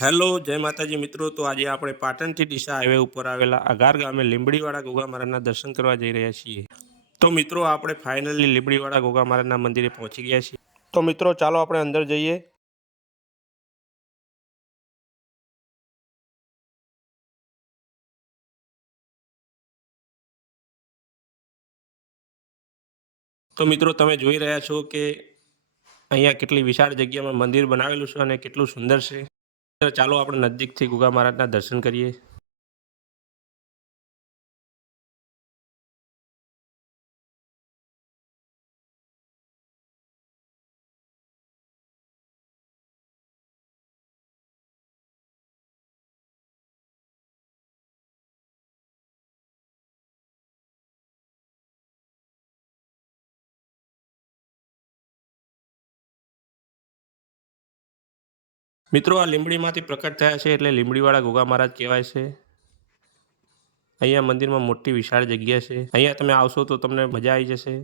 Hello જય માતાજી મિત્રો। તો આજે આપણે પાટણથી ડીસા હાઈવે ઉપર આવેલા અગાર ગામે લીંબડીવાળા ગોગા મહારાજના દર્શન કરવા જઈ રહ્યા છીએ। તો મિત્રો આપણે ફાઇનલી લીંબડીવાળા ગોગા મહારાજના મંદિરે પહોંચી ગયા છીએ। તો મિત્રો ચાલો આપણે અંદર જઈએ। તો મિત્રો તમે જોઈ રહ્યા છો કે અહીંયા કેટલી વિશાળ જગ્યામાં મંદિર બનાવેલું છે અને કેટલું સુંદર છે। તો ચાલો આપણે નજીકથી ગોગા મહારાજના દર્શન કરીએ। મિત્રો આ લીંબડીમાંથી પ્રકટ થયા છે એટલે લીંબડીવાળા ગોગા મહારાજ કહેવાય છે। અહીંયા મંદિરમાં મોટી વિશાળ જગ્યા છે। અહીંયા તમે આવશો તો તમને મજા આવી જશે।